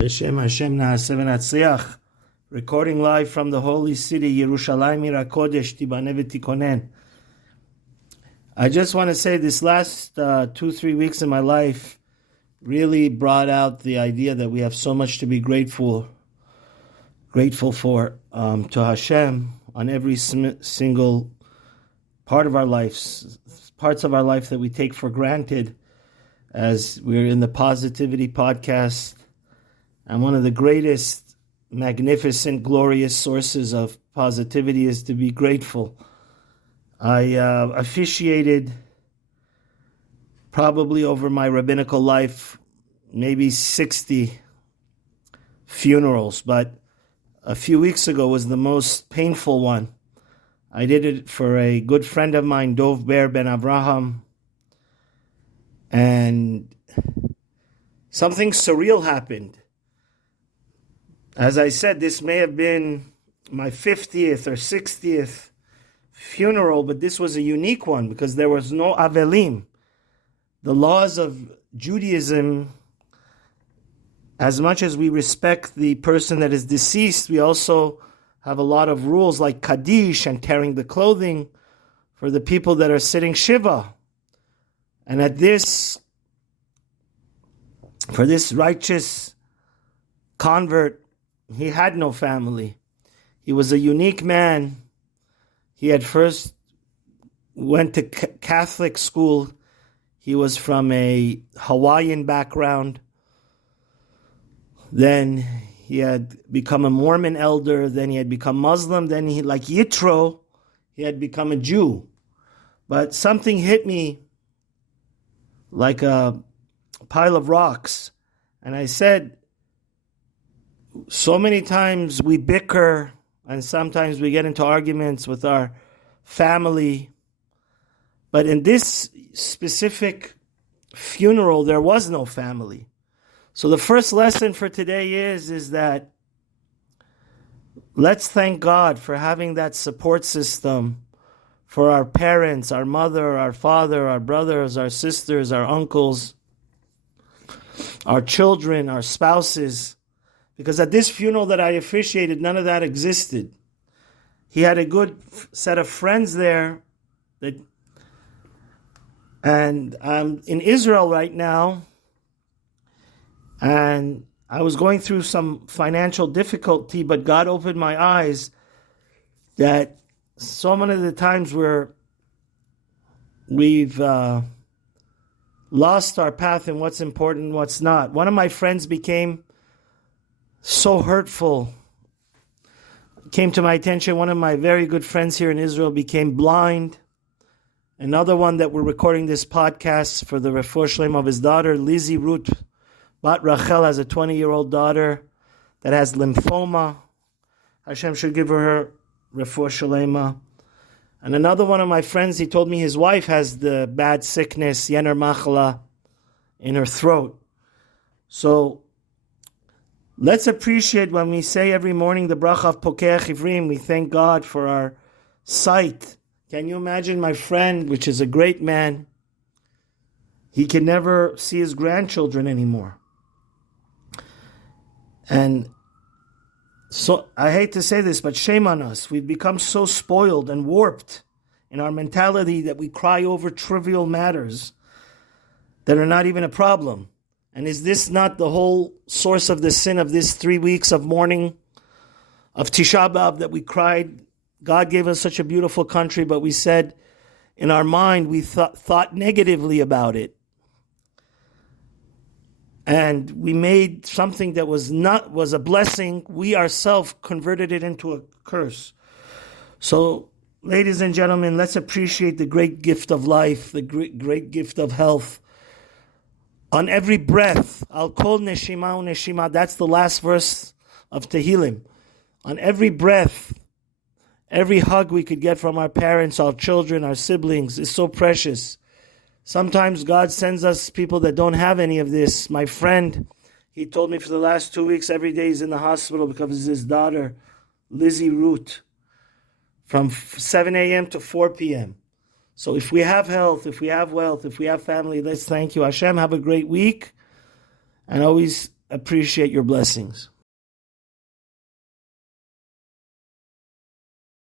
B'Shem Hashem Na'aseh v'Natzliach. Recording live from the holy city, Yerushalayim Ira Kodesh, Tibaneh v'Tikonen. I just want to say this last 2-3 weeks in my life really brought out the idea that we have so much to be grateful for to Hashem on every single part of our lives, parts of our life that we take for granted, as we're in the Positivity Podcast. And one of the greatest, magnificent, glorious sources of positivity is to be grateful. I officiated probably over my rabbinical life maybe 60 funerals, but a few weeks ago was the most painful one. I did it for a good friend of mine, Dov Ber Ben Avraham, and something surreal happened. As I said, this may have been my 50th or 60th funeral, but this was a unique one because there was no avelim. The laws of Judaism, as much as we respect the person that is deceased, we also have a lot of rules like Kaddish and tearing the clothing for the people that are sitting Shiva. And for this righteous convert, he had no family. He was a unique man. He had first went to Catholic school. He was from a Hawaiian background. Then he had become a Mormon elder. Then he had become Muslim. Then he, like Yitro, he had become a Jew. But something hit me like a pile of rocks. And I said, so many times we bicker and sometimes we get into arguments with our family. But in this specific funeral, there was no family. So the first lesson for today is that let's thank God for having that support system for our parents, our mother, our father, our brothers, our sisters, our uncles, our children, our spouses. Because at this funeral that I officiated, none of that existed. He had a good set of friends there. And I'm in Israel right now. And I was going through some financial difficulty, but God opened my eyes that so many of the times where we've lost our path in what's important and what's not. One of my friends became so hurtful. Came to my attention, one of my very good friends here in Israel became blind. Another one that we're recording this podcast for the refuah shlema of his daughter, Lizzie Ruth Bat Rachel, has a 20-year-old daughter that has lymphoma. Hashem should give her refuah shlema. And another one of my friends, he told me his wife has the bad sickness, Yener Machala, in her throat. So let's appreciate when we say every morning the bracha of Pokeach Ivrim, we thank God for our sight. Can you imagine my friend, which is a great man, he can never see his grandchildren anymore. And so I hate to say this, but shame on us. We've become so spoiled and warped in our mentality that we cry over trivial matters that are not even a problem. And is this not the whole source of the sin of this 3 weeks of mourning, of Tisha B'Av, that we cried? God gave us such a beautiful country, but we said in our mind, we thought negatively about it. And we made something that was a blessing. We ourselves converted it into a curse. So, ladies and gentlemen, let's appreciate the great gift of life, the great gift of health. On every breath, Al Kol Neshima Neshima, that's the last verse of Tehillim. On every breath, every hug we could get from our parents, our children, our siblings is so precious. Sometimes God sends us people that don't have any of this. My friend, he told me for the last 2 weeks, every day he's in the hospital because of his daughter, Lizzie Root, from 7 a.m. to 4 p.m. So if we have health, if we have wealth, if we have family, let's thank you. Hashem, have a great week. And always appreciate your blessings.